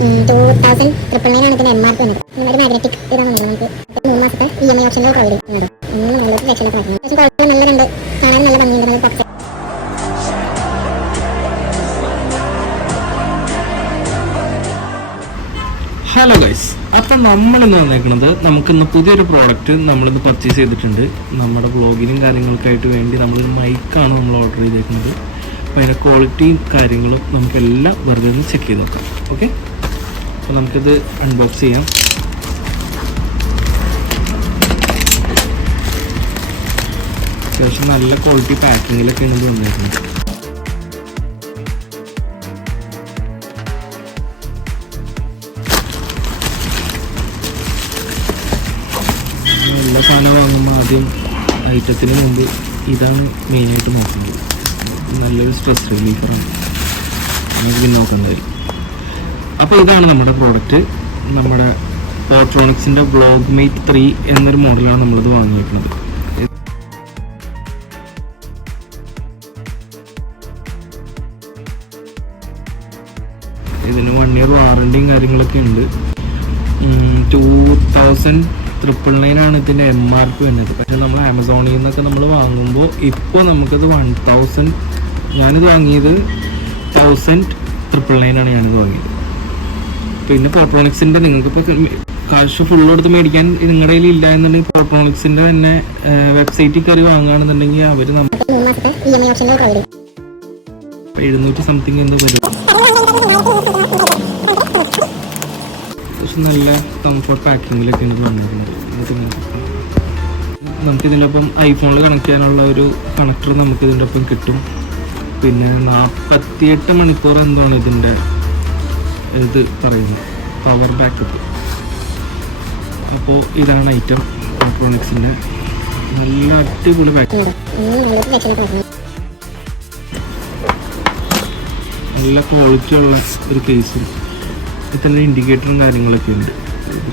2000 ഇതിന്റെ MRP വന്നത്. ഒരു മാഗ്നറ്റിക് ഇതാണ് നമുക്ക് 3 മാസത്തെ EMI ഓപ്ഷനിൽ പ്രൊവൈഡ് ചെയ്യുന്നുണ്ട്. 1 ലക്ഷത്തിലൊക്കെ ആയിരുന്നു. പക്ഷേ ക്വാളിറ്റി നല്ലതുണ്ട്, കാണാൻ നല്ല ഭംഗിയുണ്ട്. നല്ല ബോക്സ്. ഹലോ ഗൈസ്, അപ്പം നമ്മളിന്ന് വന്നേക്കുന്നത് നമുക്കിന്ന് പുതിയൊരു പ്രോഡക്റ്റ് നമ്മളിന്ന് പർച്ചേസ് ചെയ്തിട്ടുണ്ട്. നമ്മുടെ വ്ളോഗിനും കാര്യങ്ങൾക്കായിട്ട് വേണ്ടി നമ്മൾ മൈക്കാണ് നമ്മൾ ഓർഡർ ചെയ്തേക്കുന്നത്. അപ്പോൾ അതിൻ്റെ ക്വാളിറ്റിയും കാര്യങ്ങളും നമുക്കെല്ലാം വെറുതെ ഒന്ന് ചെക്ക് ചെയ്ത് നോക്കാം. ഓക്കെ, അപ്പോൾ നമുക്കിത് അൺബോക്സ് ചെയ്യാം. അത്യാവശ്യം നല്ല ക്വാളിറ്റി പാക്കിങ്ങിലൊക്കെ ഇത് വന്നേക്കുന്നത്. നല്ല സാധനം വാങ്ങുമ്പോൾ ആദ്യം ഐറ്റത്തിന് മുമ്പ് ഇതാണ് മെയിനായിട്ട് നോക്കുന്നത്. നല്ലൊരു സ്ട്രെസ് റിലീഫറാണ്, നമുക്ക് പിന്നെ നോക്കാൻ കഴിയും. അപ്പോൾ ഇതാണ് നമ്മുടെ പ്രോഡക്റ്റ്. നമ്മുടെ പോർട്രോണിക്സിൻ്റെ വ്ളോഗ്മേറ്റ് 3 എന്നൊരു മോഡലാണ് നമ്മളിത് വാങ്ങിയിരിക്കുന്നത്. ഇതിന് 1 ഇയർ വാറണ്ടിയും കാര്യങ്ങളൊക്കെ ഉണ്ട്. 2999 ആണ് ഇതിൻ്റെ MRP വരുന്നത്. പക്ഷേ നമ്മൾ ആമസോണിൽ നിന്നൊക്കെ നമ്മൾ വാങ്ങുമ്പോൾ ഇപ്പോൾ നമുക്കത് 1000. ഞാനിത് വാങ്ങിയത് 1999 ആണ് ഞാനിത് വാങ്ങിയത്. പിന്നെ പോർട്രോണിക്സിൻ്റെ നിങ്ങൾക്കിപ്പോൾ കാശ് ഫുള്ള് എടുത്ത് മേടിക്കാൻ നിങ്ങളുടെ കയ്യിൽ ഇല്ല എന്നുണ്ടെങ്കിൽ പോർട്രോണിക്സിൻ്റെ തന്നെ വെബ്സൈറ്റിൽ കയറി വാങ്ങുകയാണെന്നുണ്ടെങ്കിൽ അവർ നമുക്ക് 700 സംതിങ് എന്തോ വരും. പക്ഷെ നല്ല കംഫർട്ട് പാക്കിങ്ങിലൊക്കെ ഉണ്ട് വന്നിരിക്കുന്നത്. നമുക്കിതിൻ്റെ ഒപ്പം ഐഫോണിൽ കണക്ട് ചെയ്യാനുള്ള ഒരു കണക്ടർ നമുക്കിതിൻ്റെ ഒപ്പം കിട്ടും. പിന്നെ 48 മണിക്കൂർ എന്താണ് ഇതിൻ്റെ ഇത് പറയുന്നത്, പവർ ബാക്കപ്പ്. അപ്പോൾ ഇതാണ് ഐറ്റം ഇലക്ട്രോണിക്സിൻ്റെ. നല്ല അടിപൊളി പാക്കിങ്, നല്ല ക്വാളിറ്റി ഉള്ള ഒരു കേസും. ഇതിൻ്റെ ഇൻഡിക്കേറ്ററും കാര്യങ്ങളൊക്കെ ഉണ്ട്.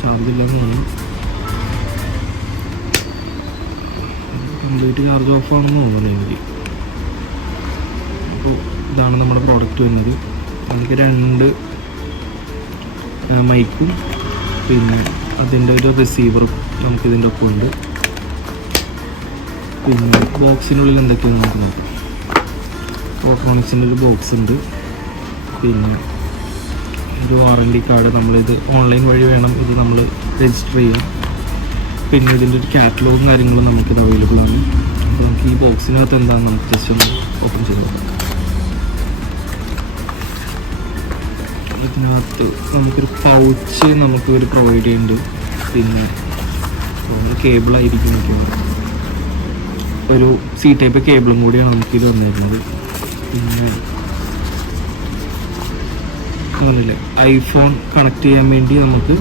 ചാർജില്ലെന്ന് പറഞ്ഞു, കംപ്ലീറ്റ് ചാർജ് ഓഫ് ആണെന്ന് തോന്നുന്നു എനിക്ക്. അപ്പോൾ ഇതാണ് നമ്മുടെ പ്രോഡക്റ്റ് വരുന്നത്. നമുക്ക് 2 മൈക്കും പിന്നെ അതിൻ്റെ ഒരു റിസീവറും നമുക്കിതിൻ്റെ ഒപ്പം ഉണ്ട്. പിന്നെ ബോക്സിനുള്ളിൽ എന്തൊക്കെയാണ് നമുക്ക് നോക്കാം. ഇലക്ട്രോണിക്സിൻ്റെ ഒരു ബോക്സ് ഉണ്ട്. പിന്നെ ഒരു വാറണ്ടി കാർഡ്, നമ്മളിത് ഓൺലൈൻ വഴി വേണം ഇത് നമ്മൾ രജിസ്റ്റർ ചെയ്യാം. പിന്നെ ഇതിൻ്റെ ഒരു കാറ്റലോഗും കാര്യങ്ങളും നമുക്കിത് അവൈലബിൾ ആണ്. അപ്പോൾ നമുക്ക് ഈ ബോക്സിനകത്ത് എന്താണെന്ന് നമുക്ക് ജസ്റ്റ് ഒന്ന് ഓപ്പൺ ചെയ്ത് നോക്കാം. ഇതിനകത്ത് നമുക്കൊരു പൗച്ച് നമുക്ക് ഒരു പ്രൊവൈഡ് ചെയ്യുന്നുണ്ട്. പിന്നെ കേബിളായിരിക്കും നോക്കിയത്, ഒരു സി ടൈപ്പ് കേബിളും കൂടിയാണ് നമുക്കിത് വന്നിരിക്കുന്നത്. പിന്നെ ഒന്നുമില്ല, ഐഫോൺ കണക്ട് ചെയ്യാൻ വേണ്ടി നമുക്ക്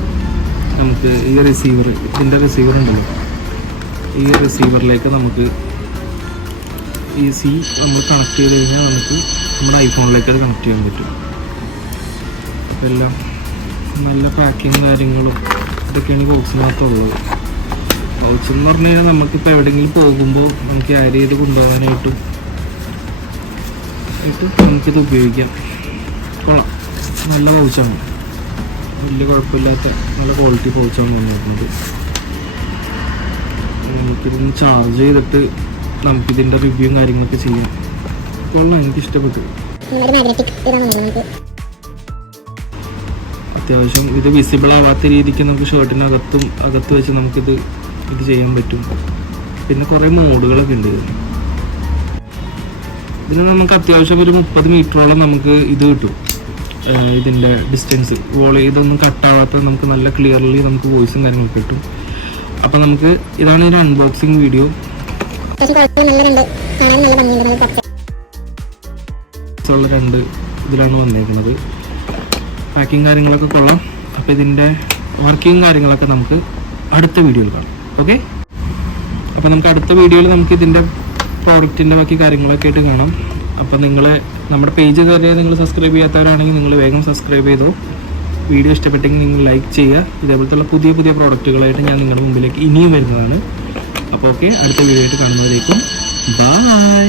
ഈ റിസീവർ, ഇതിൻ്റെ റിസീവർ ഉണ്ടല്ലോ, ഈ റിസീവറിലേക്ക് നമുക്ക് ഈസി നമ്മൾ കണക്ട് ചെയ്ത് കഴിഞ്ഞാൽ നമുക്ക് നമ്മുടെ ഐഫോണിലേക്ക് അത് കണക്ട് ചെയ്യാൻ പറ്റും. എല്ലാം നല്ല പാക്കിങ് കാര്യങ്ങളും ഇതൊക്കെയാണ് ഈ ബോക്സിനകത്തുള്ളത്. പൗച്ച് എന്ന് പറഞ്ഞു കഴിഞ്ഞാൽ നമുക്കിപ്പോൾ എവിടെയെങ്കിലും പോകുമ്പോൾ നമുക്ക് ക്യാരി ചെയ്ത് കൊണ്ടുപോകാനായിട്ടും നമുക്കിത് ഉപയോഗിക്കാം. കൊള്ളാം, നല്ല പൗച്ചാണ്, വലിയ കുഴപ്പമില്ലാത്ത നല്ല ക്വാളിറ്റി പൗച്ചാണ് വന്നിരിക്കുന്നത്. നമുക്കിതൊന്ന് ചാർജ് ചെയ്തിട്ട് നമുക്കിതിൻ്റെ റിവ്യൂവും കാര്യങ്ങളൊക്കെ ചെയ്യാം. കൊള്ളാം, എനിക്കിഷ്ടപ്പെട്ടു. അത്യാവശ്യം ഇത് വിസിബിൾ ആവാത്ത രീതിക്ക് നമുക്ക് ഷർട്ടിനകത്ത് വെച്ച് നമുക്കിത് ചെയ്യാൻ പറ്റും. പിന്നെ കുറേ മോഡുകളൊക്കെ ഉണ്ട് ഇതിന്. നമുക്ക് അത്യാവശ്യം ഒരു 30 മീറ്ററോളം നമുക്ക് ഇത് കിട്ടും. ഇതിൻ്റെ ഡിസ്റ്റൻസ് ഇതൊന്നും കട്ടാവാത്ത നമുക്ക് നല്ല ക്ലിയർലി നമുക്ക് വോയിസും കാര്യങ്ങളൊക്കെ കിട്ടും. അപ്പം നമുക്ക് ഇതാണ് ഒരു അൺബോക്സിങ് വീഡിയോ. ഉള്ള 2 ഇതിലാണ് വന്നിരിക്കുന്നത്. പാക്കിങ് കാര്യങ്ങളൊക്കെ കൊള്ളാം. അപ്പോൾ ഇതിൻ്റെ വർക്കിംഗ് കാര്യങ്ങളൊക്കെ നമുക്ക് അടുത്ത വീഡിയോയിൽ കാണാം. ഓക്കെ, അപ്പോൾ നമുക്ക് അടുത്ത വീഡിയോയിൽ നമുക്ക് ഇതിൻ്റെ പ്രോഡക്റ്റിൻ്റെ ബാക്കി കാര്യങ്ങളൊക്കെ ആയിട്ട് കാണാം. അപ്പോൾ നിങ്ങൾ നമ്മുടെ പേജ് കയറിയാൽ നിങ്ങൾ സബ്സ്ക്രൈബ് ചെയ്യാത്തവരാണെങ്കിൽ നിങ്ങൾ വേഗം സബ്സ്ക്രൈബ് ചെയ്തോ. വീഡിയോ ഇഷ്ടപ്പെട്ടെങ്കിൽ നിങ്ങൾ ലൈക്ക് ചെയ്യുക. ഇതേപോലത്തുള്ള പുതിയ പ്രോഡക്റ്റുകളായിട്ട് ഞാൻ നിങ്ങളുടെ മുമ്പിലേക്ക് ഇനിയും വരുന്നതാണ്. അപ്പോൾ ഓക്കെ, അടുത്ത വീഡിയോ ആയിട്ട് കാണുന്നവരേക്കും ബൈ.